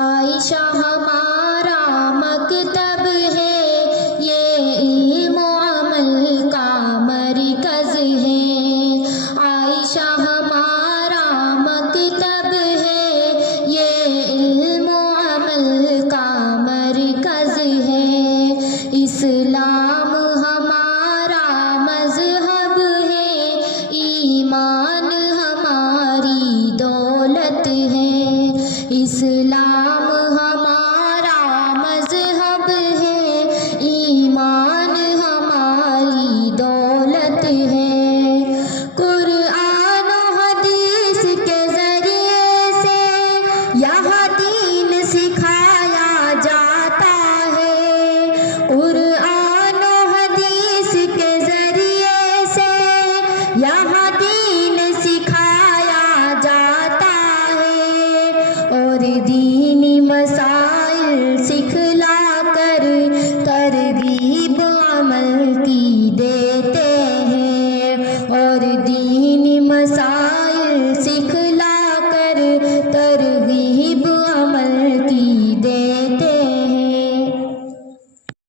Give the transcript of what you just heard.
عائشہ ہمارا مکتب ہے، یہ علم و عمل کا مرکز ہے۔ عائشہ ہمارا مکتب ہے، یہ علم و عمل کا مرکز ہے۔ اسلام ہمارا مذہب ہے، ایمان ہماری دولت ہے۔ اسلام ہمارا مذہب ہے، ایمان ہماری دولت ہے۔ قرآن و حدیث کے ذریعے سے یہاں دین سکھایا جاتا ہے۔ قرآن و حدیث کے ذریعے سے یہاں دین سکھایا جاتا ہے، اور دینی مسائل سکھلا کر ترغیب عمل کی دیتے ہیں، اور دینی مسائل